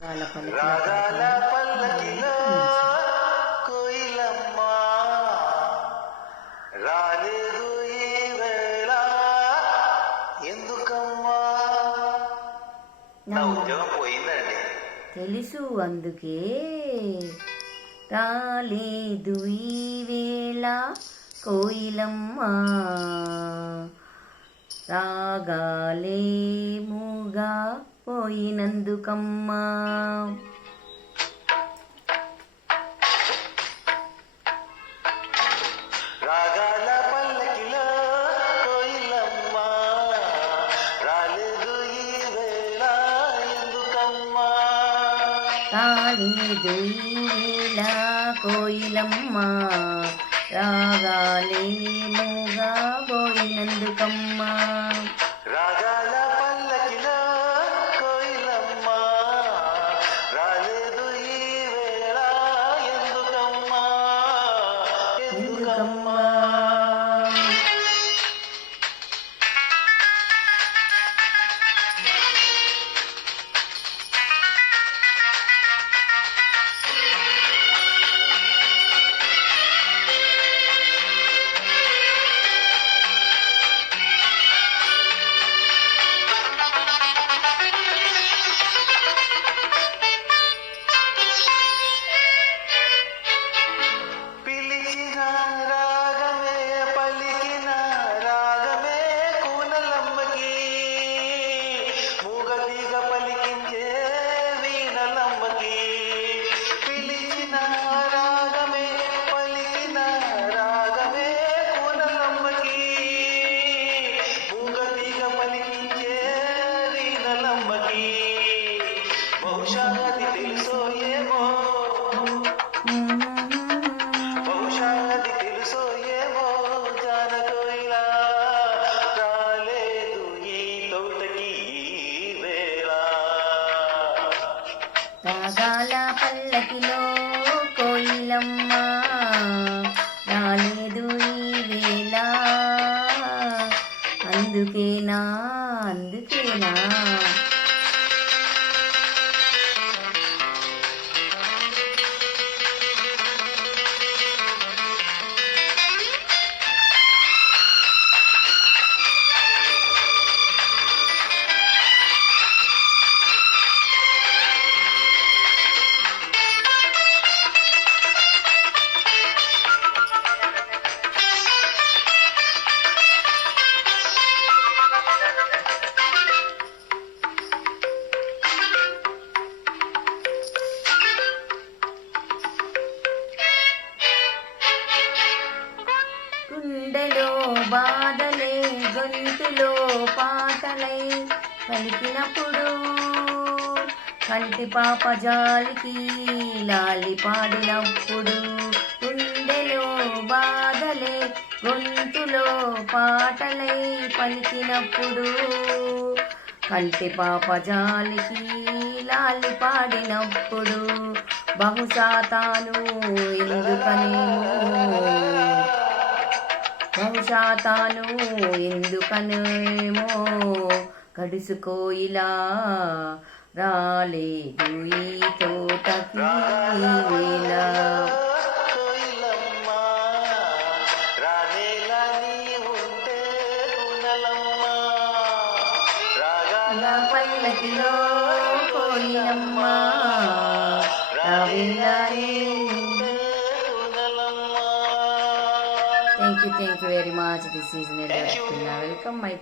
రాగాల పల్లకిలో కోయిలమ్మ రాలేదు ఈ వేళ ఎందుకమ్మా. నా ఉద్యోగం పోయిందండి. తెలుసు, అందుకే రాలేదు ఈ వేళ కోయిలమ్మ, రాగాలే మూగా పోయినందుకమ్మా. రాగాల పల్లకిలో కోయిలమ్మ రాలేదు ఈ వేళ ఎందుకమ్మా. రాలేదు ఈ వేళ కోయిలమ్మ, రాగాలే మూగా పోయినందుకమ్మా. రాగాల పల్లకిలో కోయిలమ్మ రాలేదు ఈ వేళ ఎందుకమ్మా. ఎందుకమ్మా. బహుశా అది తెలుసో ఏమో, బహుశా అది తెలుసో ఏమో, జానకోయిలా రాలేదు ఈ తోటకి ఈ వేళ. రాగాల పల్లకిలో కోయిలమ్మ రాలేదు ఈ వేళ, అందుకేనా అందుకేనా. గుండెలో బాధలే గొంతులో పాటలై పలికినప్పుడు, కంటి పాప జాలికి లాలి పాడినప్పుడు. గుండెలో బాధలే గొంతులో పాటలై పలికినప్పుడు, కంటి పాప జాలికి లాలి పాడినప్పుడు. బహుశా తాను ఎందుకనేమో కడుసుకోయిలా రాలేదు ఈ తోటకి వేళ. పల్లకిలో కోయిలమ్మ రావేలానే. Thank you very much. This is Neda. Welcome my